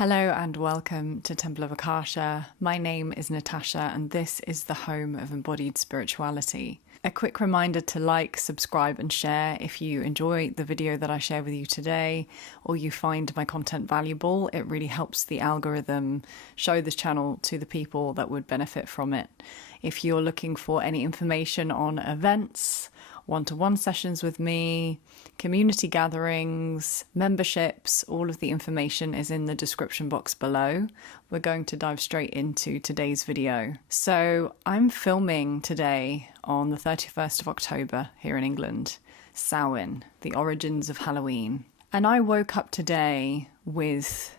Hello and welcome to Temple of Akasha. My name is Natasha and this is the home of embodied spirituality. A quick reminder to like, subscribe and share if you enjoy the video that I share with you today or you find my content valuable. It really helps the algorithm show this channel to the people that would benefit from it. If you're looking for any information on events, one-to-one sessions with me, community gatherings, memberships, all of the information is in the description box below. We're going to dive straight into today's video. So I'm filming today on the 31st of October here in England, Samhain, the origins of Halloween. And I woke up today with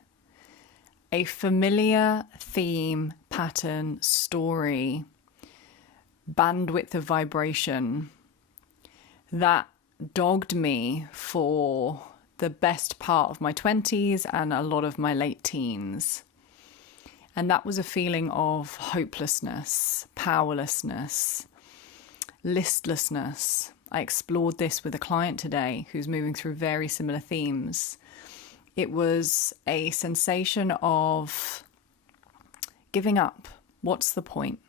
a familiar theme, pattern, story, bandwidth of vibration that dogged me for the best part of my 20s and a lot of my late teens. And that was a feeling of hopelessness, powerlessness, listlessness. I explored this with a client today who's moving through very similar themes. It was a sensation of giving up. What's the point?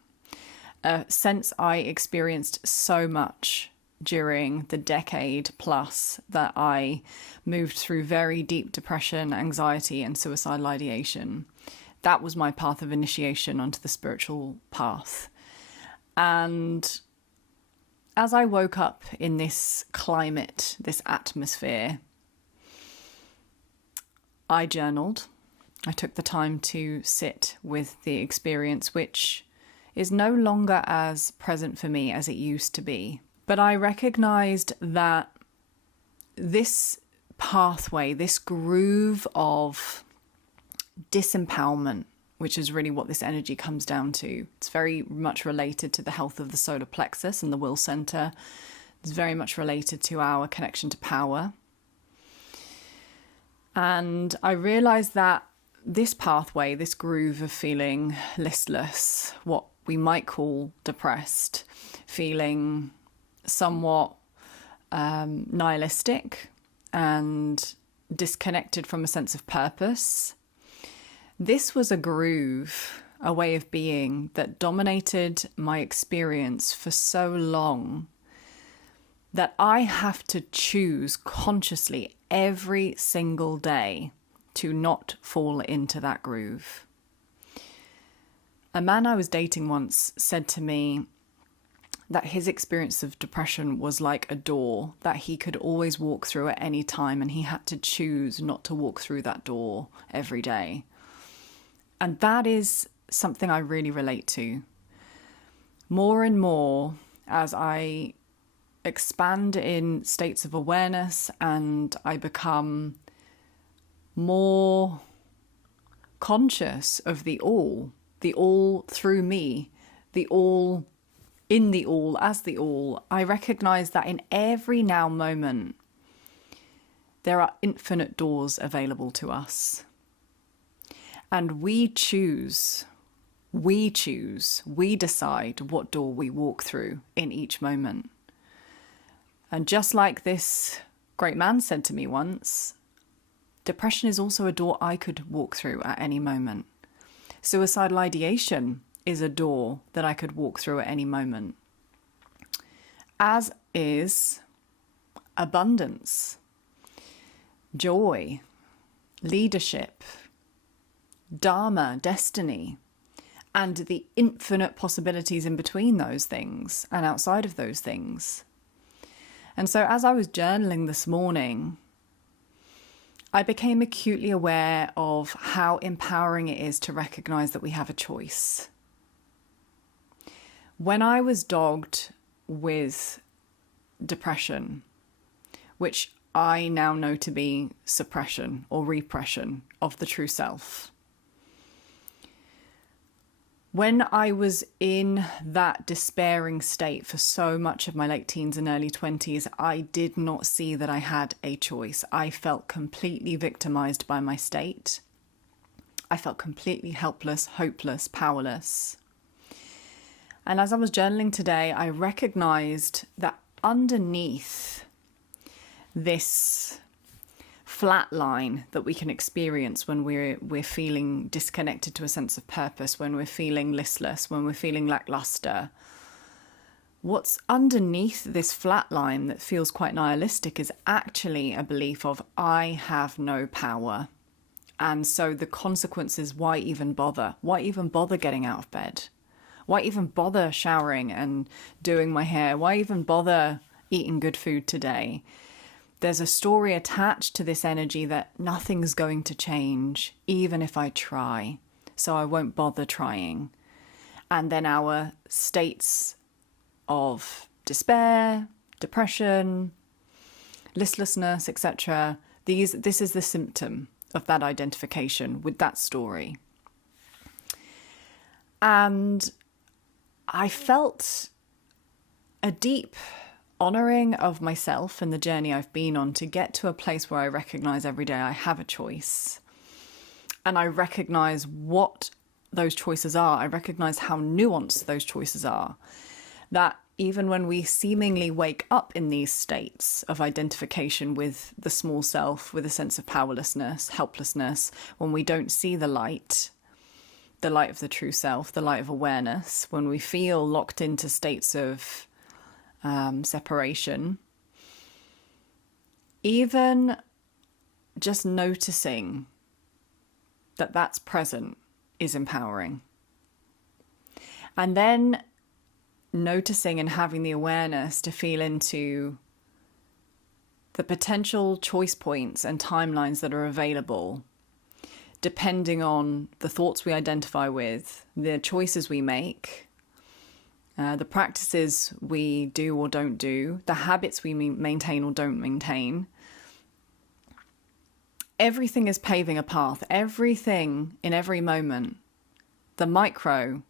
A sense I experienced so much during the decade plus that I moved through very deep depression, anxiety, and suicidal ideation. That was my path of initiation onto the spiritual path. And as I woke up in this climate, this atmosphere, I journaled. I took the time to sit with the experience, which is no longer as present for me as it used to be. But I recognized that this pathway, this groove of disempowerment, which is really what this energy comes down to, it's very much related to the health of the solar plexus and the will center. It's very much related to our connection to power. And I realized that this pathway, this groove of feeling listless, what we might call depressed, feeling somewhat nihilistic and disconnected from a sense of purpose. This was a groove, a way of being that dominated my experience for so long that I have to choose consciously every single day to not fall into that groove. A man I was dating once said to me that his experience of depression was like a door that he could always walk through at any time, and he had to choose not to walk through that door every day. And that is something I really relate to. More and more as I expand in states of awareness and I become more conscious of the all through me, the all in the all, as the all, I recognize that in every now moment, there are infinite doors available to us. And we decide what door we walk through in each moment. And just like this great man said to me once, depression is also a door I could walk through at any moment. Suicidal ideation is a door that I could walk through at any moment. As is abundance, joy, leadership, dharma, destiny, and the infinite possibilities in between those things and outside of those things. And so as I was journaling this morning, I became acutely aware of how empowering it is to recognize that we have a choice. When I was dogged with depression, which I now know to be suppression or repression of the true self, when I was in that despairing state for so much of my late teens and early 20s, I did not see that I had a choice. I felt completely victimized by my state. I felt completely helpless, hopeless, powerless. And as I was journaling today, I recognized that underneath this flat line that we can experience when we're feeling disconnected to a sense of purpose, when we're feeling listless, when we're feeling lackluster. What's underneath this flat line that feels quite nihilistic is actually a belief of I have no power. And so the consequence is, why even bother? Why even bother getting out of bed? Why even bother showering and doing my hair? Why even bother eating good food today? There's a story attached to this energy that nothing's going to change, even if I try. So I won't bother trying. And then our states of despair, depression, listlessness, etc. This is the symptom of that identification with that story. And I felt a deep honouring of myself and the journey I've been on to get to a place where I recognise every day I have a choice. And I recognise what those choices are. I recognise how nuanced those choices are. That even when we seemingly wake up in these states of identification with the small self, with a sense of powerlessness, helplessness, when we don't see the light of the true self, the light of awareness, when we feel locked into states of separation, even just noticing that that's present is empowering. And then noticing and having the awareness to feel into the potential choice points and timelines that are available, depending on the thoughts we identify with, the choices we make, the practices we do or don't do, the habits we maintain or don't maintain. Everything is paving a path. Everything in every moment, the micro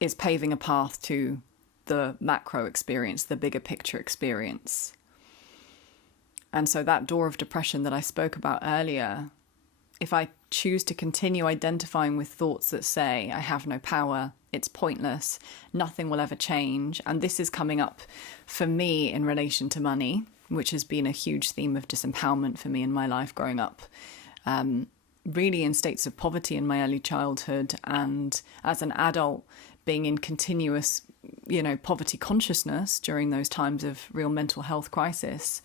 is paving a path to the macro experience, the bigger picture experience. And so that door of depression that I spoke about earlier, if I choose to continue identifying with thoughts that say, I have no power, it's pointless, nothing will ever change. And this is coming up for me in relation to money, which has been a huge theme of disempowerment for me in my life growing up. Really in states of poverty in my early childhood, and as an adult being in continuous, poverty consciousness during those times of real mental health crisis.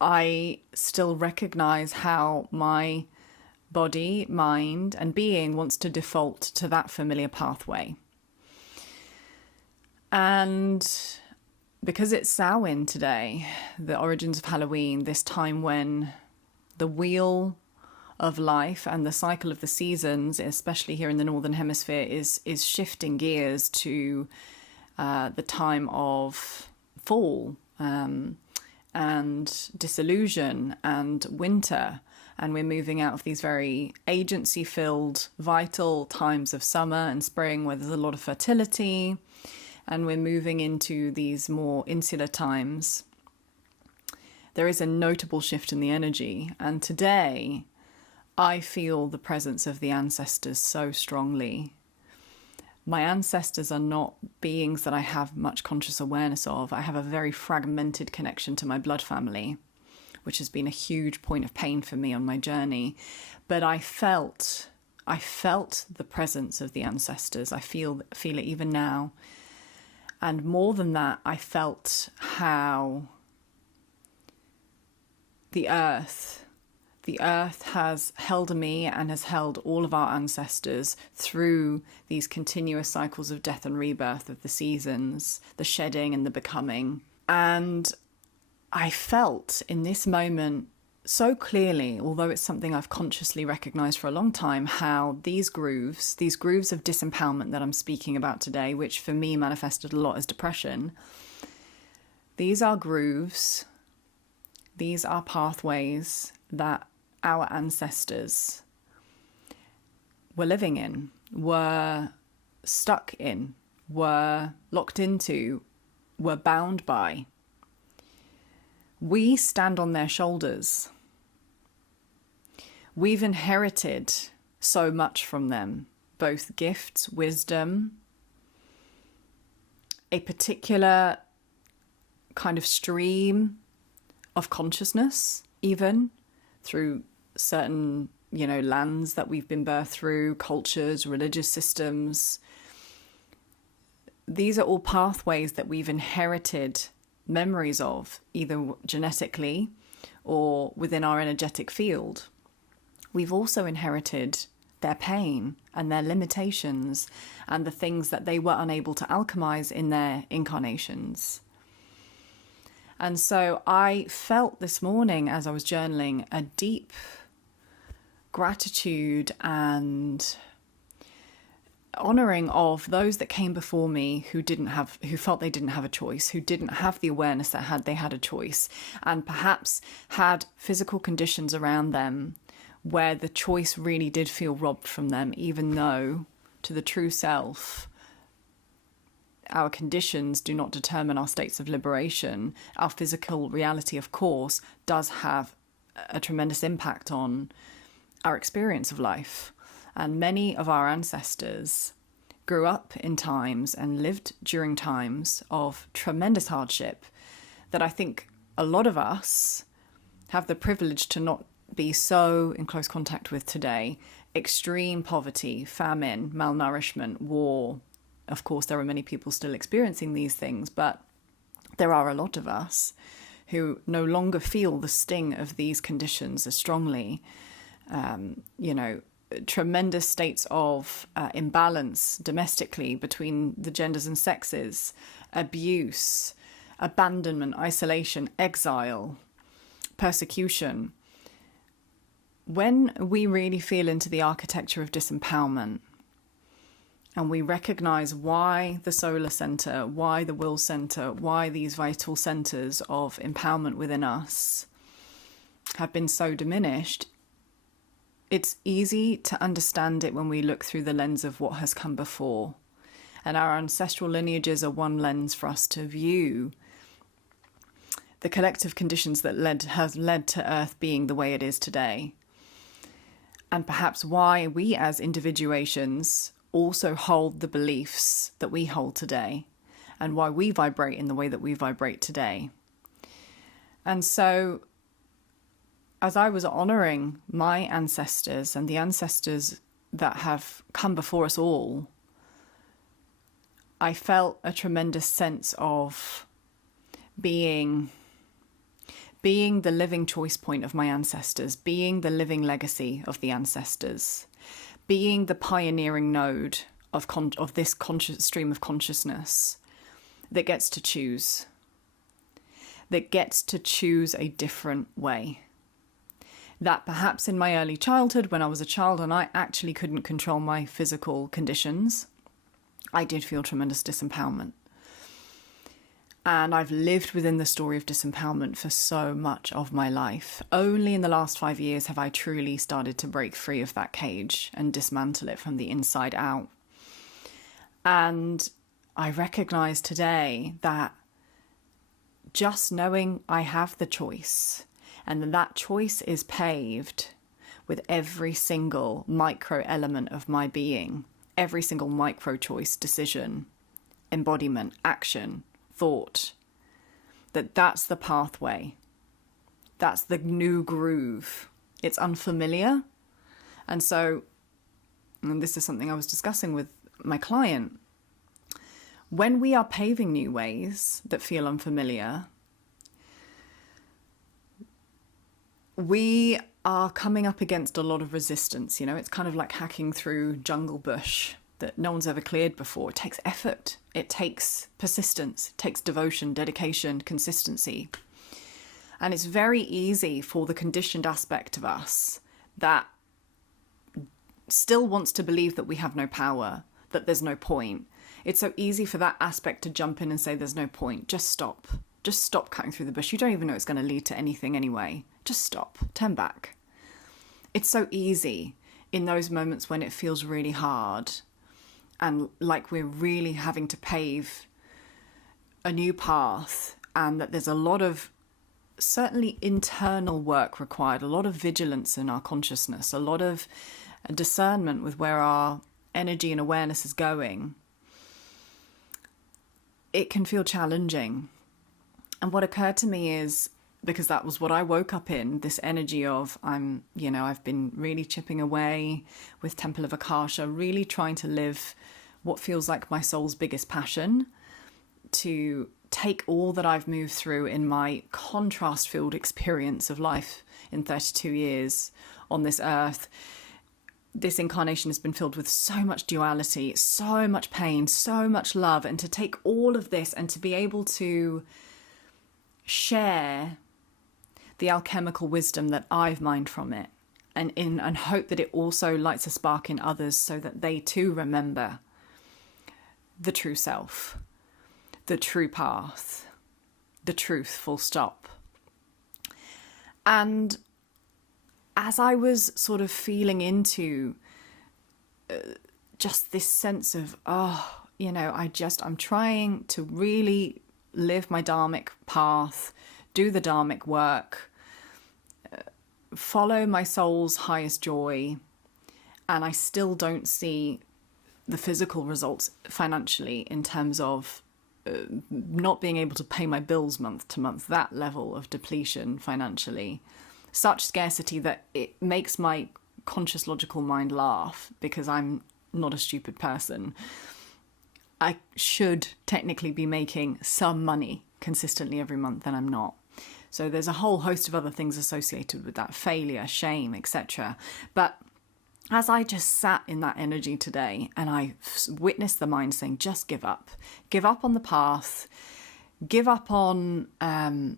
I still recognize how my body, mind, and being wants to default to that familiar pathway. And because it's Samhain today, the origins of Halloween, this time when the wheel of life and the cycle of the seasons, especially here in the Northern Hemisphere, is shifting gears to the time of fall and disillusion and winter. And we're moving out of these very agency-filled, vital times of summer and spring where there's a lot of fertility. And we're moving into these more insular times. There is a notable shift in the energy. And today, I feel the presence of the ancestors so strongly. My ancestors are not beings that I have much conscious awareness of. I have a very fragmented connection to my blood family, which has been a huge point of pain for me on my journey. But I felt the presence of the ancestors. I feel it even now. And more than that, I felt how the earth has held me and has held all of our ancestors through these continuous cycles of death and rebirth of the seasons, the shedding and the becoming. And I felt in this moment so clearly, although it's something I've consciously recognized for a long time, how these grooves of disempowerment that I'm speaking about today, which for me manifested a lot as depression, these are grooves, these are pathways that our ancestors were living in, were stuck in, were locked into, were bound by. We stand on their shoulders. We've inherited so much from them, both gifts, wisdom, a particular kind of stream of consciousness, even through certain, lands that we've been birthed through, cultures, religious systems. These are all pathways that we've inherited memories of, either genetically or within our energetic field. We've also inherited their pain and their limitations and the things that they were unable to alchemize in their incarnations. And so I felt this morning as I was journaling a deep gratitude and honoring of those that came before me who felt they didn't have a choice, who didn't have the awareness that they had a choice, and perhaps had physical conditions around them where the choice really did feel robbed from them, even though to the true self, our conditions do not determine our states of liberation. Our physical reality, of course, does have a tremendous impact on our experience of life. And many of our ancestors grew up in times and lived during times of tremendous hardship that I think a lot of us have the privilege to not be so in close contact with today. Extreme poverty, famine, malnourishment, war. Of course, there are many people still experiencing these things, but there are a lot of us who no longer feel the sting of these conditions as strongly. Tremendous states of imbalance domestically between the genders and sexes, abuse, abandonment, isolation, exile, persecution. When we really feel into the architecture of disempowerment and we recognize why the solar center, why the will center, why these vital centers of empowerment within us have been so diminished, it's easy to understand it when we look through the lens of what has come before. And our ancestral lineages are one lens for us to view the collective conditions that has led to Earth being the way it is today. And perhaps why we as individuations also hold the beliefs that we hold today, and why we vibrate in the way that we vibrate today. And so, as I was honoring my ancestors and the ancestors that have come before us all, I felt a tremendous sense of being the living choice point of my ancestors, being the living legacy of the ancestors, being the pioneering node of this conscious stream of consciousness that gets to choose a different way. That perhaps in my early childhood, when I was a child and I actually couldn't control my physical conditions, I did feel tremendous disempowerment. And I've lived within the story of disempowerment for so much of my life. Only in the last 5 years have I truly started to break free of that cage and dismantle it from the inside out. And I recognize today that just knowing I have the choice, and that choice is paved with every single micro element of my being, every single micro choice, decision, embodiment, action, thought, that's the pathway. That's the new groove. It's unfamiliar. And so, and this is something I was discussing with my client, when we are paving new ways that feel unfamiliar, we are coming up against a lot of resistance. It's kind of like hacking through jungle bush that no one's ever cleared before. It takes effort. It takes persistence. It takes devotion, dedication, consistency. And it's very easy for the conditioned aspect of us that still wants to believe that we have no power, that there's no point. It's so easy for that aspect to jump in and say, there's no point. Just stop. Just stop cutting through the bush. You don't even know it's going to lead to anything anyway. Just stop. Turn back. It's so easy in those moments when it feels really hard and like we're really having to pave a new path, and that there's a lot of certainly internal work required, a lot of vigilance in our consciousness, a lot of discernment with where our energy and awareness is going. It can feel challenging. And what occurred to me is because that was what I woke up in, this energy of I've been really chipping away with Temple of Akasha, really trying to live what feels like my soul's biggest passion, to take all that I've moved through in my contrast-filled experience of life in 32 years on this earth. This incarnation has been filled with so much duality, so much pain, so much love, and to take all of this and to be able to share the alchemical wisdom that I've mined from it, and hope that it also lights a spark in others so that they too remember the true self, the true path, the truth, full stop. And as I was sort of feeling into just this sense of, I'm trying to really live my dharmic path, do the dharmic work, follow my soul's highest joy, and I still don't see the physical results financially in terms of not being able to pay my bills month to month, that level of depletion financially, such scarcity that it makes my conscious logical mind laugh, because I'm not a stupid person. I should technically be making some money consistently every month, and I'm not. So there's a whole host of other things associated with that: failure, shame, etc. But as I just sat in that energy today, and I witnessed the mind saying, just give up on the path, give up on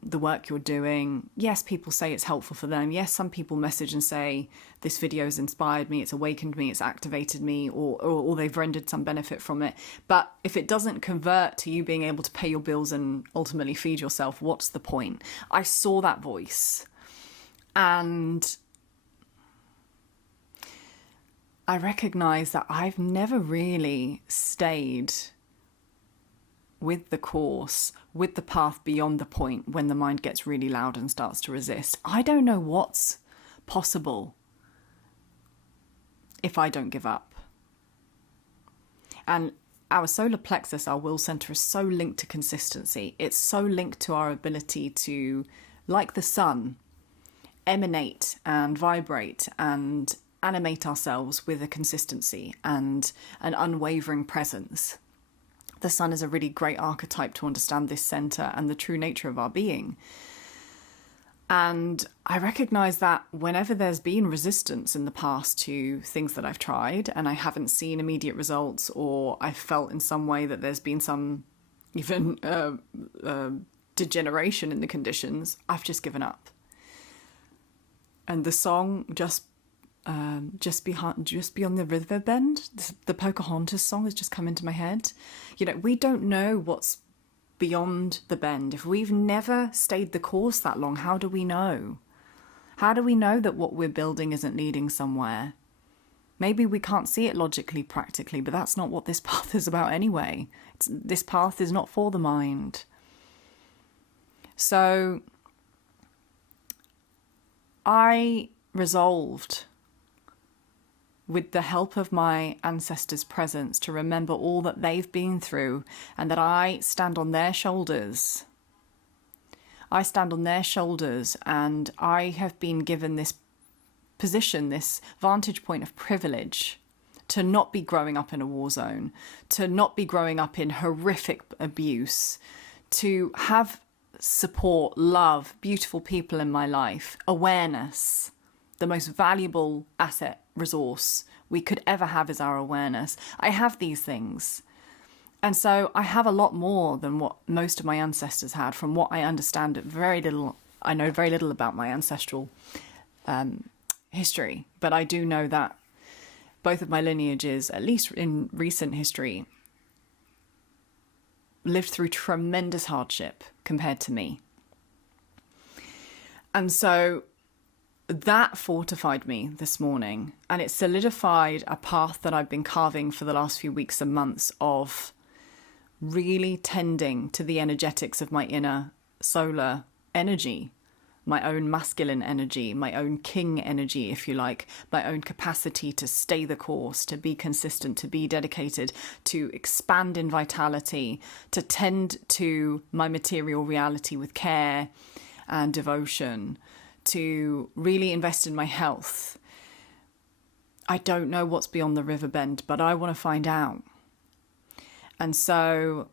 the work you're doing. Yes, people say it's helpful for them. Yes, some people message and say, this video has inspired me, it's awakened me, it's activated me, or they've rendered some benefit from it. But if it doesn't convert to you being able to pay your bills and ultimately feed yourself, what's the point? I saw that voice, and I recognize that I've never really stayed with the course, with the path beyond the point when the mind gets really loud and starts to resist. I don't know what's possible if I don't give up. And our solar plexus, our will center, is so linked to consistency. It's so linked to our ability to, like the sun, emanate and vibrate and animate ourselves with a consistency and an unwavering presence. The sun is a really great archetype to understand this center and the true nature of our being. And I recognize that whenever there's been resistance in the past to things that I've tried and I haven't seen immediate results, or I felt in some way that there's been some even degeneration in the conditions, I've just given up. And the song just beyond the river bend, the Pocahontas song has just come into my head. We don't know what's beyond the bend. If we've never stayed the course that long, how do we know? How do we know that what we're building isn't leading somewhere? Maybe we can't see it logically, practically, but that's not what this path is about anyway. This path is not for the mind. So I resolved, with the help of my ancestors' presence, to remember all that they've been through, and that I stand on their shoulders. I stand on their shoulders, and I have been given this position, this vantage point of privilege, to not be growing up in a war zone, to not be growing up in horrific abuse, to have support, love, beautiful people in my life, awareness. The most valuable asset, resource we could ever have is our awareness. I have these things. And so I have a lot more than what most of my ancestors had. From what I understand, I know very little about my ancestral history, but I do know that both of my lineages, at least in recent history, lived through tremendous hardship compared to me. And so that fortified me this morning, and it solidified a path that I've been carving for the last few weeks and months of really tending to the energetics of my inner solar energy, my own masculine energy, my own king energy, if you like, my own capacity to stay the course, to be consistent, to be dedicated, to expand in vitality, to tend to my material reality with care, and devotion, to really invest in my health. I don't know what's beyond the river bend, but I want to find out. And so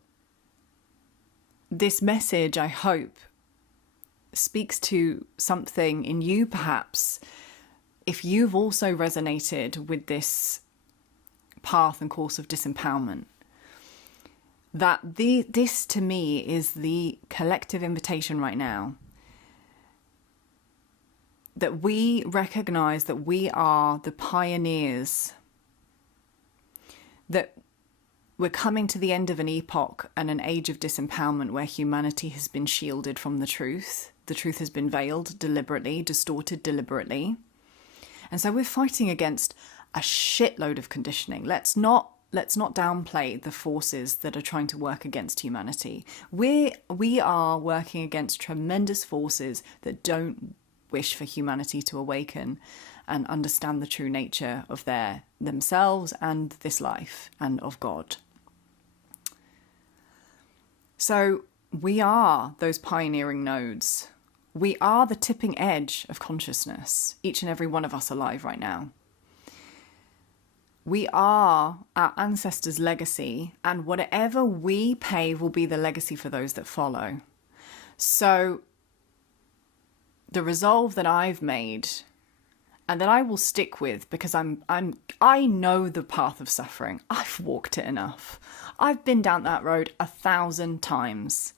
this message, I hope, speaks to something in you, perhaps, if you've also resonated with this path and course of disempowerment. That this to me is the collective invitation right now, that we recognize that we are the pioneers, that we're coming to the end of an epoch and an age of disempowerment where humanity has been shielded from the truth. The truth has been veiled deliberately, distorted deliberately. And so we're fighting against a shitload of conditioning. Let's not downplay the forces that are trying to work against humanity. We are working against tremendous forces that don't wish for humanity to awaken and understand the true nature of themselves and this life and of God. So we are those pioneering nodes. We are the tipping edge of consciousness, each and every one of us alive right now. We are our ancestors' legacy, and whatever we pave will be the legacy for those that follow. So the resolve that I've made and that I will stick with, because I know the path of suffering. I've walked it enough. I've been down that road 1,000 times.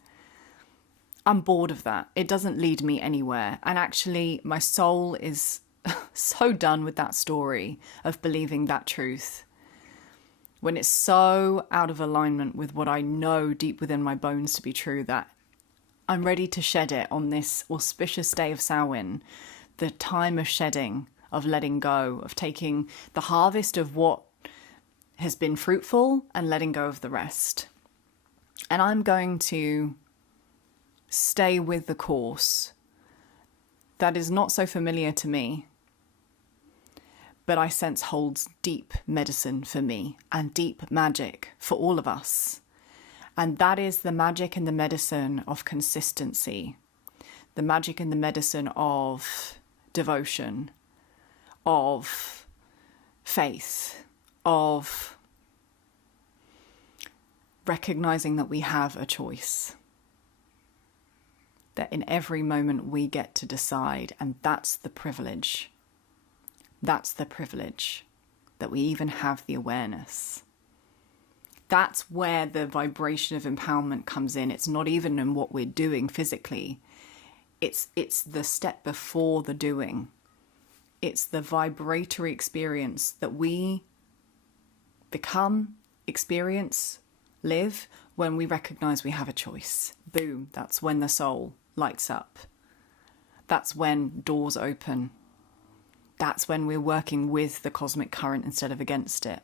I'm bored of that. It doesn't lead me anywhere. And actually, my soul is so done with that story of believing that truth, when it's so out of alignment with what I know deep within my bones to be true, that I'm ready to shed it on this auspicious day of Samhain, the time of shedding, of letting go, of taking the harvest of what has been fruitful and letting go of the rest. And I'm going to stay with the course that is not so familiar to me, but I sense holds deep medicine for me and deep magic for all of us. And that is the magic and the medicine of consistency, the magic and the medicine of devotion, of faith, of recognizing that we have a choice, that in every moment we get to decide, and that's the privilege. That's the privilege, that we even have the awareness. That's where the vibration of empowerment comes in. It's not even in what we're doing physically. It's the step before the doing. It's the vibratory experience that we become, experience, live when we recognize we have a choice. Boom, that's when the soul lights up. That's when doors open. That's when we're working with the cosmic current instead of against it.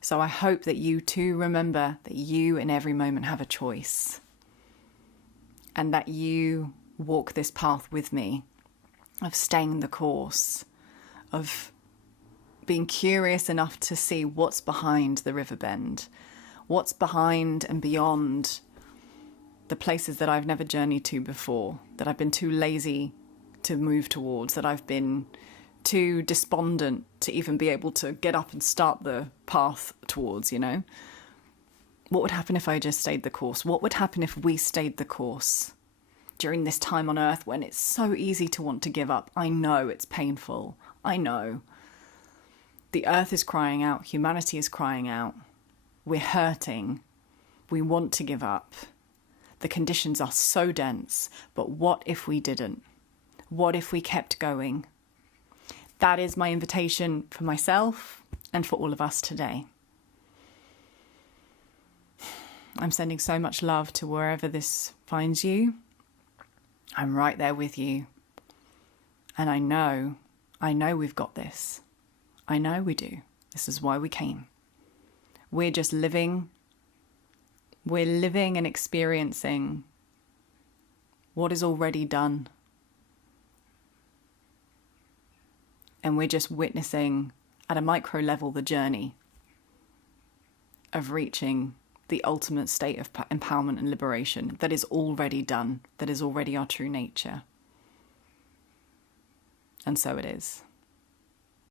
So I hope that you too remember that you in every moment have a choice, and that you walk this path with me of staying the course, of being curious enough to see what's behind the river bend, what's behind and beyond the places that I've never journeyed to before, that I've been too lazy to move towards, that I've been too despondent to even be able to get up and start the path towards, you know? What would happen if I just stayed the course? What would happen if we stayed the course during this time on earth when it's so easy to want to give up? I know it's painful. I know. The earth is crying out. Humanity is crying out. We're hurting. We want to give up. The conditions are so dense. But what if we didn't? What if we kept going? That is my invitation for myself and for all of us today. I'm sending so much love to wherever this finds you. I'm right there with you. And I know we've got this. I know we do. This is why we came. We're just living. We're living and experiencing what is already done. And we're just witnessing at a micro level the journey of reaching the ultimate state of empowerment and liberation that is already done, that is already our true nature. And so it is.